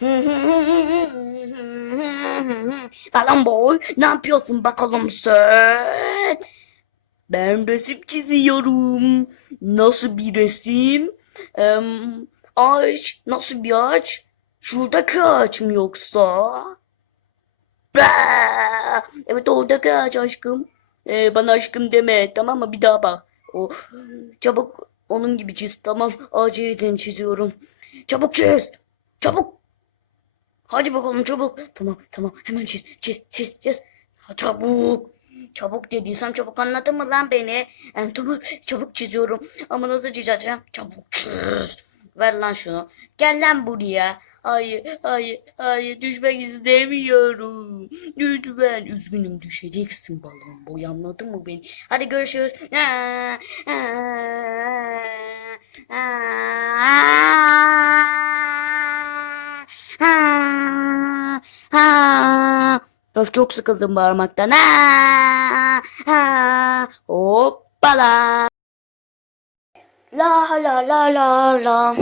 Balon boy ne yapıyorsun bakalım sen? Ben resim çiziyorum. Nasıl bir resim? Em, ağaç. Nasıl bir ağaç? Şuradaki ağaç mı yoksa? Ba! Evet oradaki ağaç aşkım. Ee, bana aşkım deme tamam mı? Bir daha bak. O, çabuk onun gibi çiz tamam. Yeniden çiziyorum. Çabuk çiz. Çabuk. Hadi bakalım çabuk. Tamam tamam hemen çiz çiz çiz çiz. Çabuk. Çabuk dediysem çabuk anladın mı lan beni? Em, tamam çabuk çiziyorum. Ama nasıl çizeceğim? Çabuk çiz. Ver lan şunu. Gel lan buraya. Hayır hayır hayır düşmek istemiyorum. Lütfen üzgünüm düşeceksin balon boy anladın mı beni? Hadi görüşürüz. Aa, aa, Of çok sıkıldım bağırmaktan. Aa, aa. Hoppala. La la la la la.